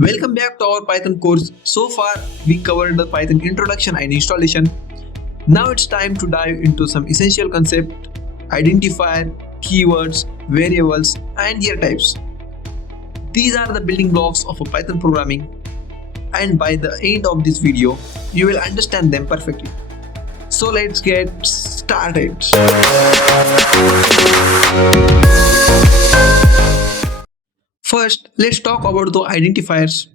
Welcome back to our Python course. So far, we covered the Python introduction and installation. Now it's time to dive into some essential concepts, identifier, keywords, variables, and their types. These are the building blocks of a Python programming, and by the end of this video, you will understand them perfectly. So let's get started. First, let's talk about the identifiers.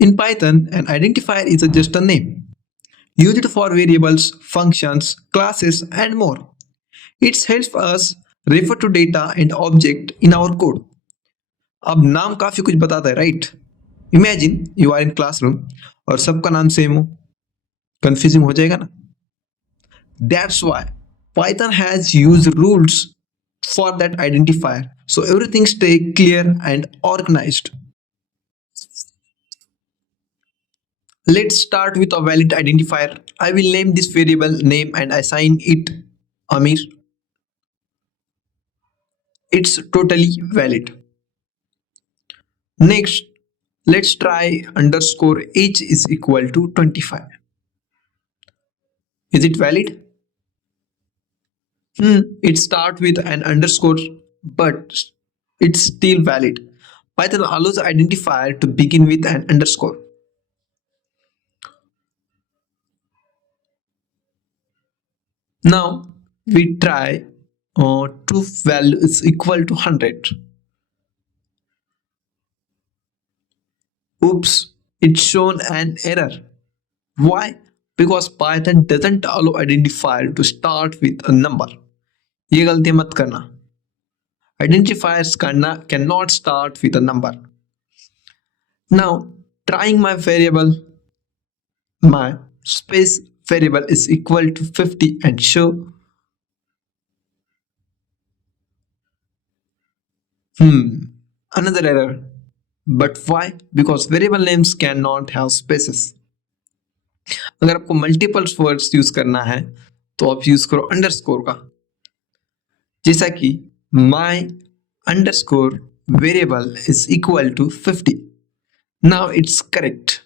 In Python, an identifier is just a name used for variables, functions, classes, and more. It helps us refer to data and object in our code. अब नाम काफी कुछ बताता है, right? Imagine you are in classroom और सबका नाम same हो, कंफ्यूजिंग हो जाएगा ना? That's why Python has used rules for that identifier, so everything stay clear and organized. Let's start with a valid identifier. I will name this variable name and assign it Amir. It's totally valid. Next, let's try underscore age is equal to 25. Is it valid? It starts with an underscore, but it's still valid. Python allows identifier to begin with an underscore. Now we try true value is equal to 100. Oops, it's shown an error. Why? Because Python doesn't allow identifier to start with a number. ये गलती मत करना. Identifiers cannot start with a number. Now, trying my variable, my space variable is equal to 50 and show. Another error. But why? Because variable names cannot have spaces. अगर आपको multiple words use करना है तो आप use करो underscore का, जैसा कि my underscore variable is equal to 50. Now it's correct.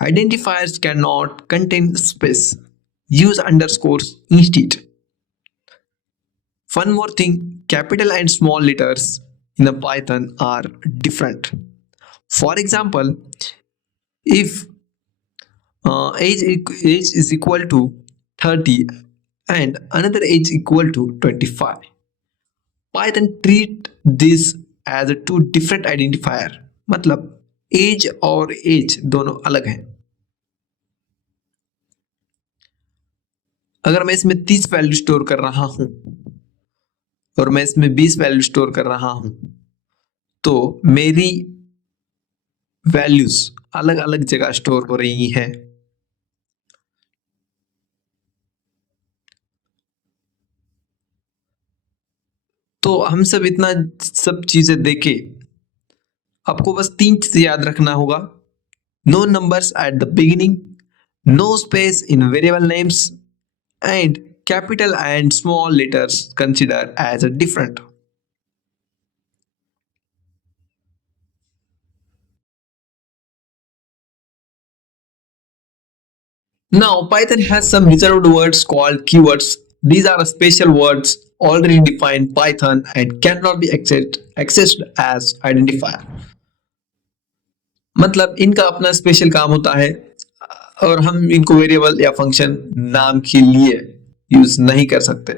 Identifiers cannot contain space. Use underscores instead. One more thing, capital and small letters in a Python are different. For example, if age is equal to 30 and another age equal to 25, Python treat this as a two different identifier. मतलब as और as दोनों अलग हैं. अगर मैं इसमें 30 value store कर रहा हूं और मैं इसमें 20 वैल्यू स्टोर कर रहा हूं तो मेरी वैल्यूज अलग अलग जगह स्टोर हो रही हैं. तो हम सब इतना सब चीजें देखे, आपको बस 3 चीजें याद रखना होगा. No numbers at the beginning, no space in variable names, and capital and small letters considered as a different. Now Python has some reserved words called keywords. These are special words already defined Python and cannot be accessed as identifier. मतलब इनका अपना special काम होता है और हम इनको variable या फंक्शन नाम के लिए यूज नहीं कर सकते.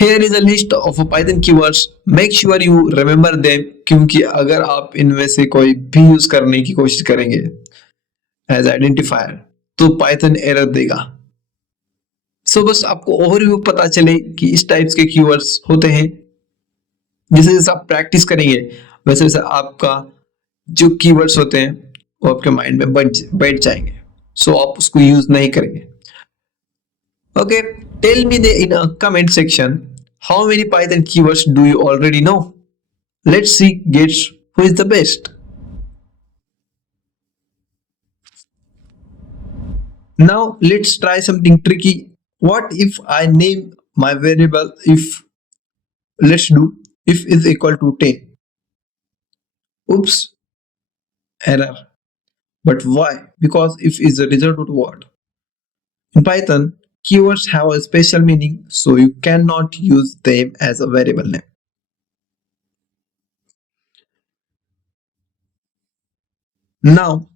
Here is a list of Python keywords. Make sure you remember them, क्योंकि अगर आप इनमें से कोई भी यूज करने की कोशिश करेंगे एज आइडेंटिफायर तो Python एरर देगा. सो बस आपको ओवरव्यू पता चले कि इस टाइप्स के कीवर्ड्स होते हैं. जैसे जैसे आप प्रैक्टिस करेंगे वैसे वैसे आपका जो कीवर्ड्स होते हैं वो आपके माइंड में बैठ जाएंगे, सो आप उसको यूज नहीं करेंगे. Okay, tell me in a comment section how many Python keywords do you already know. Let's see gets who is the best. Now let's try something tricky. What if I name my variable if is equal to 10? Oops, Error. But why? Because if is a reserved word. In Python, keywords have a special meaning, so you cannot use them as a variable name. Now,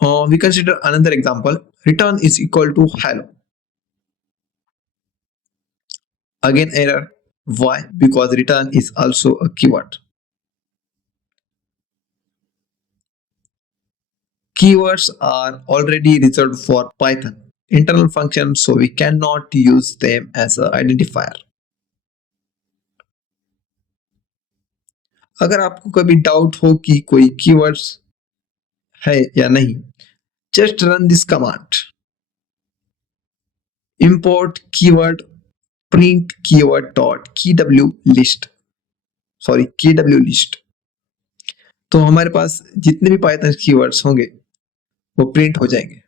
we consider another example. Return is equal to hello. Again error. Why? Because return is also a keyword. Keywords are already reserved for Python internal functions, so we cannot use them as an identifier. अगर आपको कभी doubt हो कि कोई keywords है या नहीं, just run this command. Import keyword print keyword dot kw list. Sorry kw list. तो हमारे पास जितने भी पाइथन कीवर्ड्स होंगे वो प्रिंट हो जाएंगे.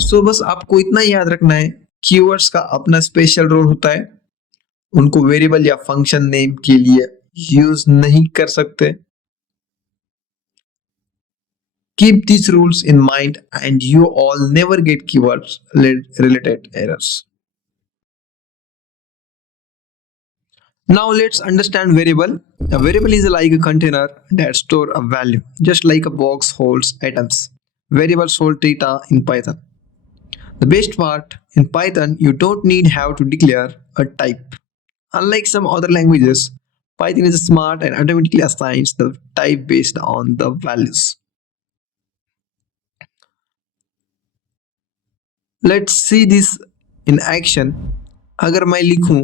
सो बस आपको इतना याद रखना है, कीवर्ड्स का अपना स्पेशल रोल होता है, उनको वेरिएबल या फंक्शन नेम के लिए यूज नहीं कर सकते. Keep these rules in mind and you all never get keywords related errors. Now let's understand variable. A variable is like a container that store a value, just like a box holds items. Variables hold data in Python. The best part, in Python, you don't need have to declare a type. Unlike some other languages, Python is smart and automatically assigns the type based on the values. Let's see this in action. अगर मैं लिखूं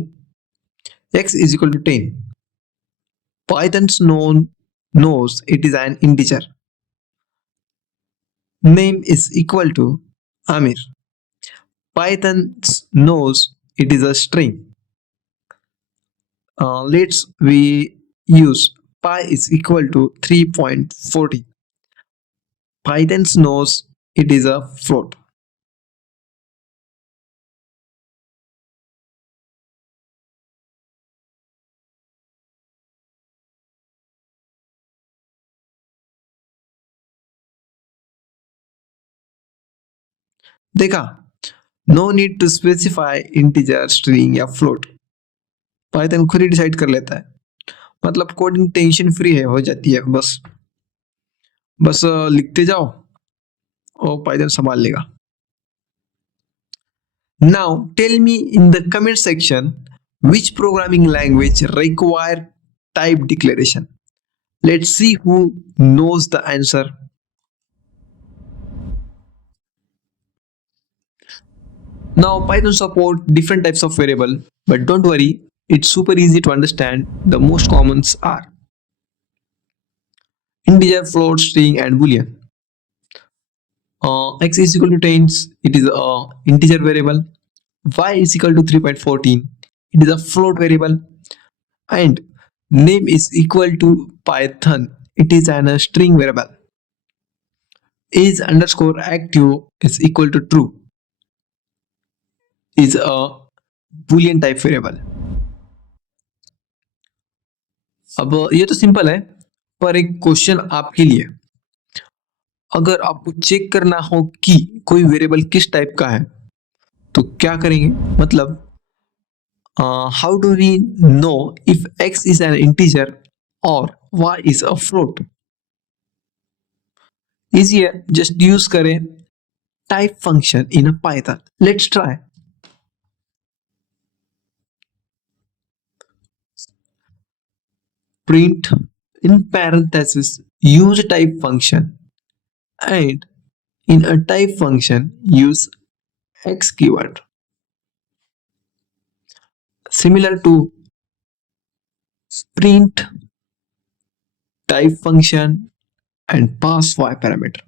x is equal to 10, Python's knows it is an integer. Name is equal to Amir. Python knows it is a string. Let's we use pi is equal to 3.40. Python knows it is a float. देखा, no need to specify integer string या float. Python खुद ही decide कर लेता है. मतलब coding tension free है, हो जाती है. बस बस लिखते जाओ और पाइथन संभाल लेगा. Now tell me in the comment section which programming language require type declaration. Let's see who knows the answer. Now Python support different types of variable, but don't worry, it's super easy to understand. The most commons are integer, float, string and boolean. X is equal to 10, it is a integer variable. Y is equal to 3.14, it is a float variable. And name is equal to Python, it is an string variable. Is underscore active is equal to true, is a boolean type variable. अब ये तो simple है, पर एक question आपके लिए. अगर आपको चेक करना हो कि कोई वेरिएबल किस टाइप का है तो क्या करेंगे? मतलब how do we know if x is an integer or y is a float? Easy है, just use करें type function in a Python. Let's try. Print in parenthesis use type function, and in a type function use x keyword. Similar to print type function and pass y parameter.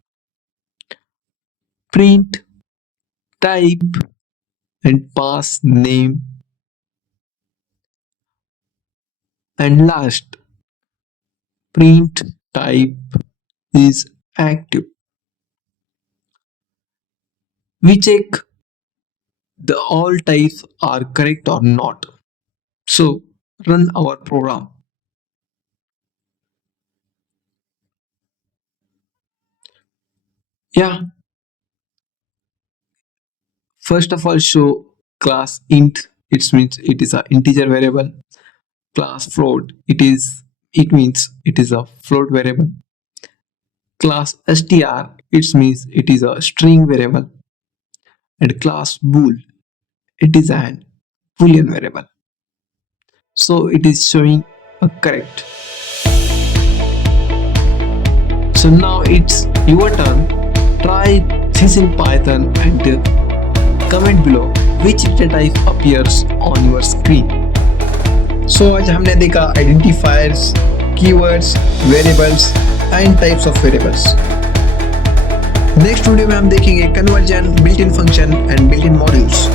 Print type and pass name, and last print type is active. We check the all types are correct or not. So run our program. Yeah, first of all, show class int. It means it is a integer variable. Class float. It means it is a float variable. Class str. It means it is a string variable. And class bool. It is an boolean variable. So it is showing a correct. So now it's your turn. Try this in Python and comment below which data type appears on your screen. So आज हमने देखा identifiers, keywords, variables and types of variables. Next video में हम देखेंगे conversion, built in function and built in modules.